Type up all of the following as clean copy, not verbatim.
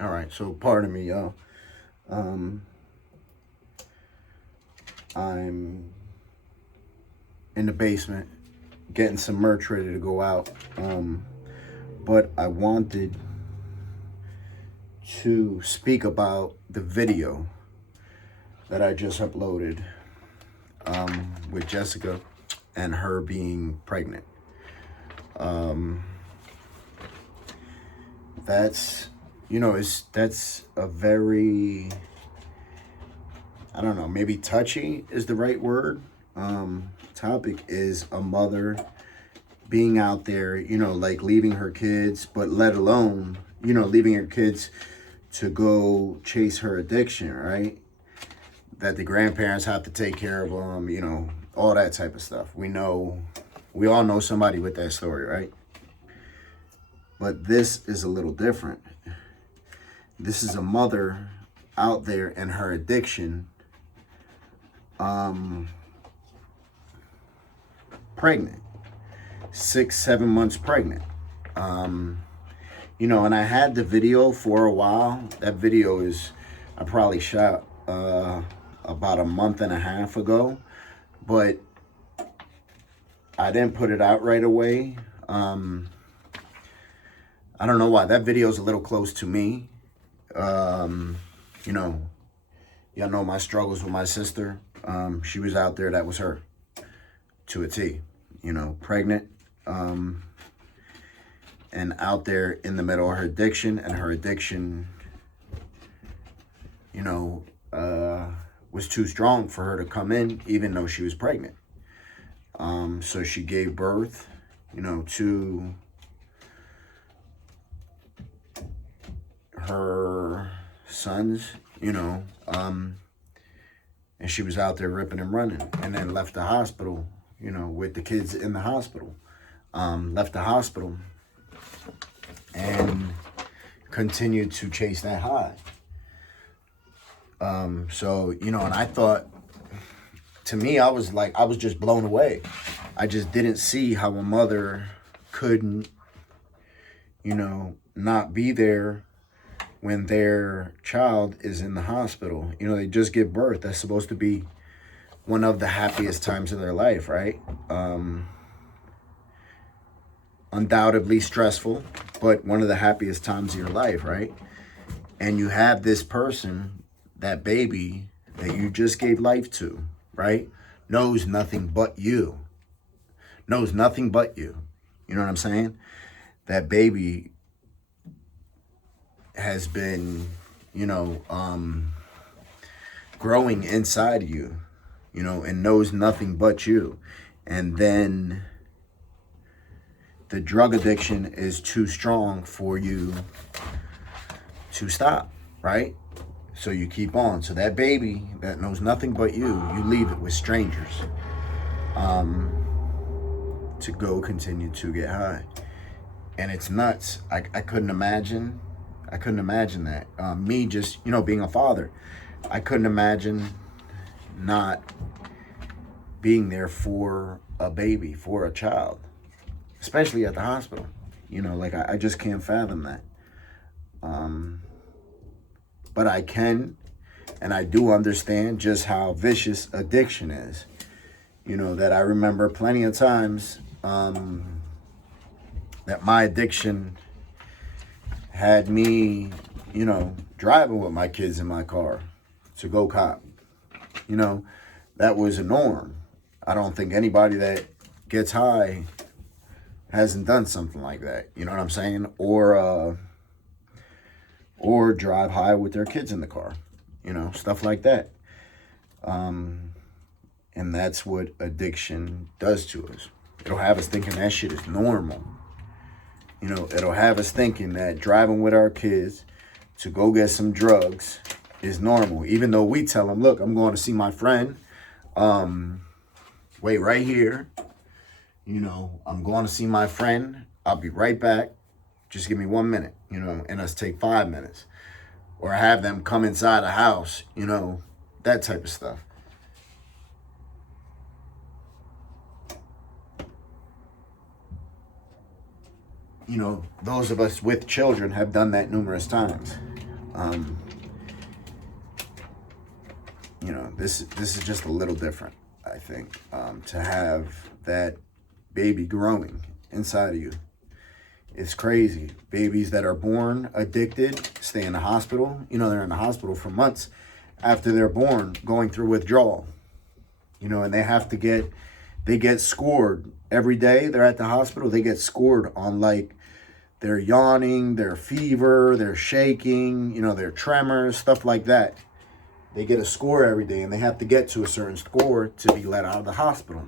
All right, so pardon me, y'all. I'm in the basement getting some merch ready to go out. But I wanted to speak about the video that I just uploaded with Jessica and her being pregnant. That's that's a very, I don't know, maybe touchy is the right word. Topic is a mother being out there, like leaving her kids, but let alone, leaving her kids to go chase her addiction, right? That the grandparents have to take care of them, all that type of stuff. We all know somebody with that story, right? But this is a little different. This is a mother out there and her addiction, pregnant, 6-7 months pregnant. And I had the video for a while. That video I probably shot about a month and a half ago, but I didn't put it out right away. I don't know why. That video is a little close to me. Y'all know my struggles with my sister. She was out there. That was her to a T, pregnant, and out there in the middle of her addiction, and her addiction, was too strong for her to come in, even though she was pregnant. So she gave birth, to her sons, and she was out there ripping and running, and then left the hospital, with the kids in the hospital. Left the hospital and continued to chase that high. And I thought, to me, I was just blown away. I just didn't see how a mother couldn't, not be there when their child is in the hospital. They just give birth. That's supposed to be one of the happiest times of their life, right? Undoubtedly stressful, but one of the happiest times of your life, right? And you have this person, that baby that you just gave life to, right? Knows nothing but you. Knows nothing but you. You know what I'm saying? That baby has been, growing inside of you, and knows nothing but you. And then the drug addiction is too strong for you to stop, right? So you keep on. So that baby that knows nothing but you leave it with strangers to go continue to get high. And it's nuts. I couldn't imagine that. Me just, being a father, I couldn't imagine not being there for a baby, for a child, especially at the hospital. I just can't fathom that. But I can, and I do understand just how vicious addiction is. That I remember plenty of times that my addiction had me, driving with my kids in my car to go cop. That was a norm. I don't think anybody that gets high hasn't done something like that. You know what I'm saying? Or drive high with their kids in the car. Stuff like that. And that's what addiction does to us. It'll have us thinking that shit is normal. It'll have us thinking that driving with our kids to go get some drugs is normal. Even though we tell them, look, I'm going to see my friend. Wait right here. I'm going to see my friend. I'll be right back. Just give me 1 minute, and us take 5 minutes. Or have them come inside a house, that type of stuff. Those of us with children have done that numerous times. You know, this is just a little different, I think, to have that baby growing inside of you. It's crazy. Babies that are born addicted stay in the hospital. You know, they're in the hospital for months after they're born, going through withdrawal. You know, and they get scored every day. They're at the hospital. They get scored on, like, their yawning, their fever, their shaking, you know, their tremors, stuff like that. They get a score every day, and they have to get to a certain score to be let out of the hospital.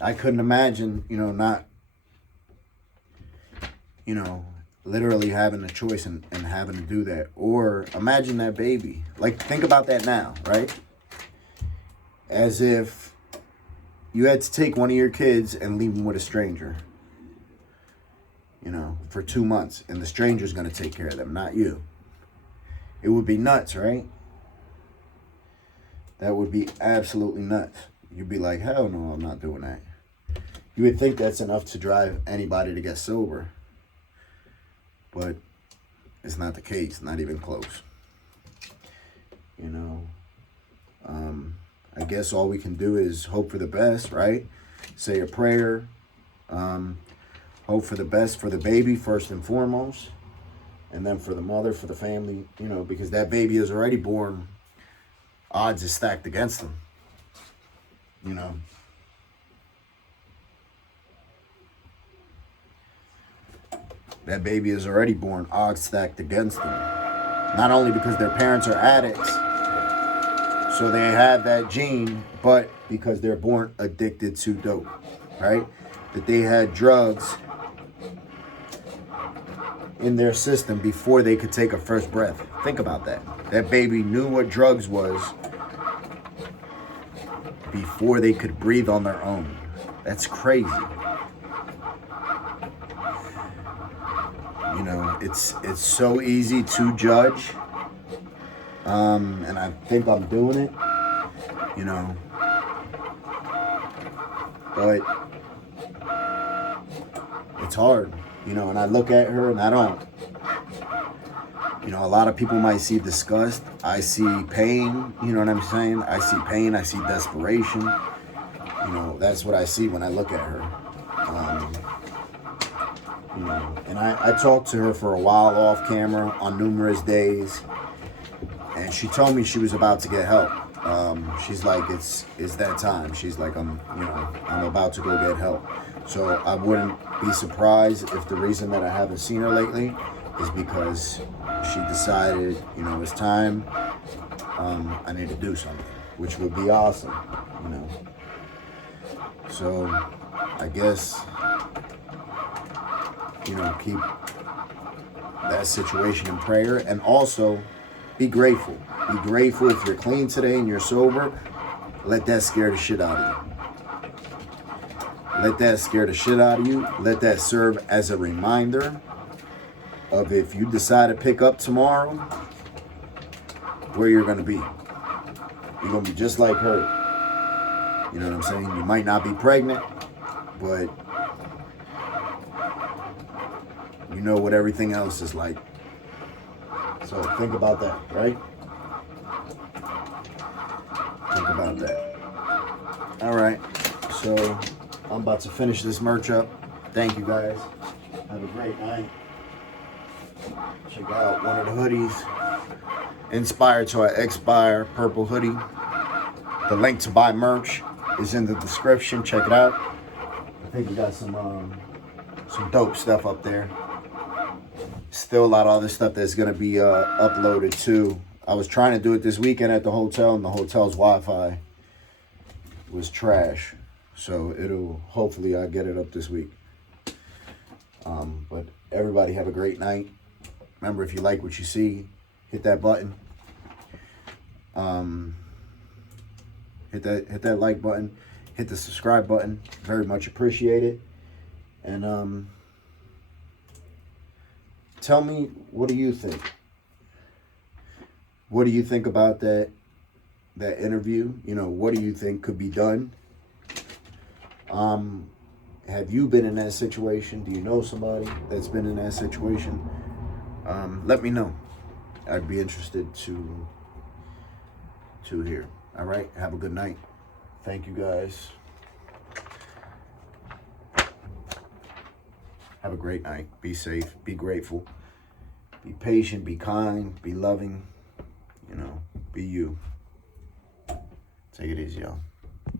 I couldn't imagine, you know, not, you know, literally having a choice and having to do that. Or imagine that baby. Like, think about that now, right? As if you had to take one of your kids and leave them with a stranger, you know, for 2 months. And the stranger's going to take care of them, not you. It would be nuts, right? That would be absolutely nuts. You'd be like, hell no, I'm not doing that. You would think that's enough to drive anybody to get sober. But it's not the case, not even close. You know, I guess all we can do is hope for the best, right? Say a prayer. Hope for the best for the baby, first and foremost. And then for the mother, for the family, you know, because that baby is already born. Odds is stacked against them. You know. That baby is already born, odds stacked against them. Not only because their parents are addicts, so they have that gene, but because they're born addicted to dope, right? That they had drugs in their system before they could take a first breath. Think about that. That baby knew what drugs was before they could breathe on their own. That's crazy. You know, it's so easy to judge, and I think I'm doing it, you know, but it's hard, you know, and I look at her and I don't, you know, a lot of people might see disgust. I see pain, you know what I'm saying? I see pain, I see desperation, you know, that's what I see when I look at her. You know, and I talked to her for a while off camera on numerous days, and she told me she was about to get help. She's like, it's that time. She's like, I'm about to go get help. So I wouldn't be surprised if the reason that I haven't seen her lately is because she decided, you know, it's time. I need to do something, which would be awesome, you know. So I guess, you know, keep that situation in prayer, and also be grateful. Be grateful if you're clean today and you're sober. Let that scare the shit out of you. Let that scare the shit out of you. Let that serve as a reminder of if you decide to pick up tomorrow, where you're going to be. You're going to be just like her. You know what I'm saying? You might not be pregnant, but you know what everything else is like. So think about that, right? Think about that. All right. So I'm about to finish this merch up. Thank you guys. Have a great night. Check out one of the hoodies. Inspired to our Expire purple hoodie. The link to buy merch is in the description. Check it out. I think we got some dope stuff up there. Still a lot of other stuff that's going to be uploaded too. I was trying to do it this weekend at the hotel, and the hotel's Wi-Fi was trash. So hopefully I'll get it up this week. But everybody have a great night. Remember, if you like what you see, hit that button. Hit that like button. Hit the subscribe button. Very much appreciate it. And tell me, what do you think? What do you think about that interview? You know, what do you think could be done? Have you been in that situation? Do you know somebody that's been in that situation? Let me know. I'd be interested to hear. All right. Have a good night. Thank you guys. Have a great night. Be safe. Be grateful. Be patient. Be kind. Be loving. You know, be you. Take it easy, y'all.